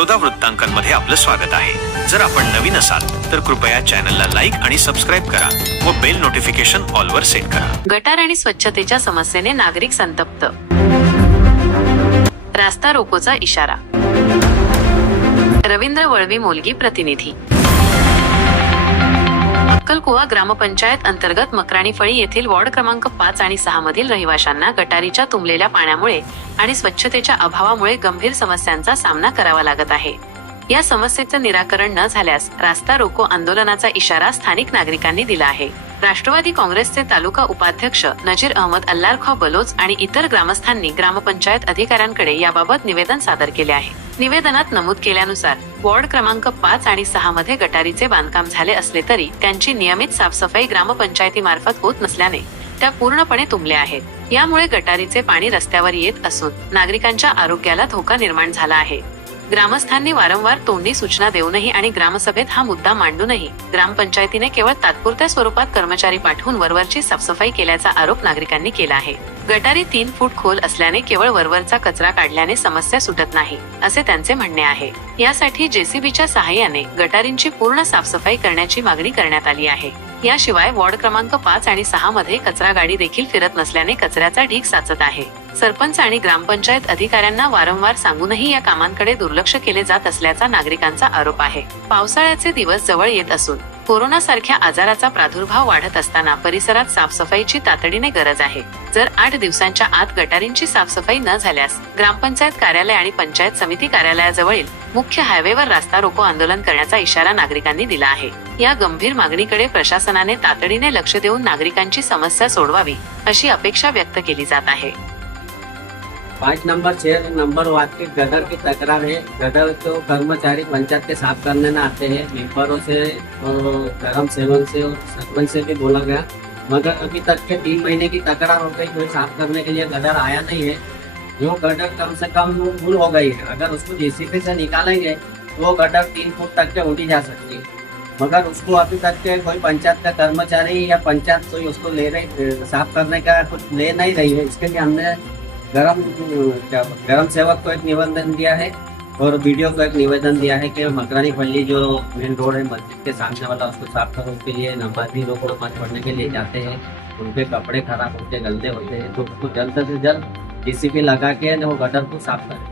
बडोदा वृत्तांकनमध्ये आपलं स्वागत आहे. जर आपण नवीन असाल तर कृपया चॅनलला लाईक आणि सबस्क्राईब करा व बेल नोटिफिकेशन ऑलवर सेट करा. गटार आणि स्वच्छतेच्या समस्येने नागरिक संतप्त. रास्ता रोकोचा इशारा. रवींद्र वळवी मोलगी प्रतिनिधी. अक्कलकुवा ग्रामपंचायत अंतर्गत मकराणी फळी येथील वॉर्ड क्रमांक पाच आणि सहा मधील रहिवाशांना गटारीच्या तुंबलेल्या पाण्यामुळे आणि स्वच्छतेच्या अभावामुळे गंभीर समस्यांचा सामना करावा लागत आहे. या समस्येचं निराकरण न झाल्यास रास्ता रोको आंदोलनाचा इशारा स्थानिक नागरिकांनी दिला आहे. राष्ट्रवादी काँग्रेसचे तालुका उपाध्यक्ष नजीर अहमद अल्लारखॉ बलोच आणि इतर ग्रामस्थांनी ग्रामपंचायत अधिकाऱ्यांकडे याबाबत निवेदन सादर केले आहे. निवेदनात नमूद केल्यानुसार वॉर्ड क्रमांक पाच आणि सहा मध्ये गटारीचे बांधकाम झाले असले तरी त्यांची नियमित साफसफाई ग्रामपंचायतीमार्फत होत नसल्याने त्या पूर्णपणे तुंबल्या आहेत. यामुळे गटारीचे पाणी रस्त्यावर येत असून नागरिकांच्या आरोग्याला धोका निर्माण झाला आहे. ग्रामस्थांनी वारंवार तोंडी सूचना देऊनही आणि ग्रामसभेत हा मुद्दा मांडूनही ग्रामपंचायतीने केवळ तात्पुरत्या स्वरूपात कर्मचारी पाठवून वरवरची साफसफाई केल्याचा आरोप नागरिकांनी केला आहे. गटारी तीन फूट खोल असल्याने केवळ वरवरचा कचरा काढल्याने समस्या सुटत नाही असे त्यांचे म्हणणे आहे. यासाठी जेसीबीच्या सहाय्याने गटारींची पूर्ण साफसफाई करण्याची मागणी करण्यात आली आहे. याशिवाय वॉर्ड क्रमांक पाच आणि सहा मध्ये कचरा गाडी देखील फिरत नसल्याने कचऱ्याचा ढीग साचत आहे. सरपंच आणि ग्रामपंचायत अधिकाऱ्यांना वारंवार सांगूनही या कामांकडे दुर्लक्ष केले जात असल्याचा नागरिकांचा आरोप आहे. पावसाळ्याचे दिवस जवळ येत असून कोरोनासारख्या आजाराचा प्रादुर्भाव वाढत असताना परिसरात साफसफाईची तातडीने गरज आहे. जर आठ दिवसांच्या आत गटारींची साफसफाई न झाल्यास ग्रामपंचायत कार्यालय आणि पंचायत समिती कार्यालयाजवळील मुख्य हायवेवर रास्ता रोको आंदोलन करण्याचा इशारा नागरिकांनी दिला आहे. या गंभीर मागणीकडे प्रशासनाने तातडीने लक्ष देऊन नागरिकांची समस्या सोडवावी अशी अपेक्षा व्यक्त केली जात आहे. पाँच नंबर छह नंबर वार्ड के गदर की तकरार है। गदर तो कर्मचारी पंचायत के साफ़ करने न आते हैं। मेम्बरों से और गरम सेवन से और सरपंच से भी बोला गया। मगर अभी तक के तीन महीने की तकरार हो गई, कोई साफ़ करने के लिए गदर आया नहीं है। जो गटर कम से कम फुल हो गई है। अगर उसको जेसीबी से निकालेंगे तो वो गटर तीन फुट तक के उठी जा सकती है। मगर उसको अभी तक के कोई पंचायत का कर्मचारी या पंचायत कोई उसको ले रही, साफ़ करने का कुछ ले नहीं रही है। इसके लिए हमने गरम, क्या गरम सेवक को एक निवेदन दिया है और वीडियो को एक निवेदन दिया है कि मकरानी पल्ली जो मेन रोड है, मस्जिद के सामने वाला, उसको साफ़ करो, उसके लिए नमाजी लोग नमाज़ पढ़ने के लिए जाते हैं। उनके कपड़े खराब होते गंदे होते हैं। तो उसको जल्द से जल्द डीसीपी लगा के वो गटर को साफ़ करें।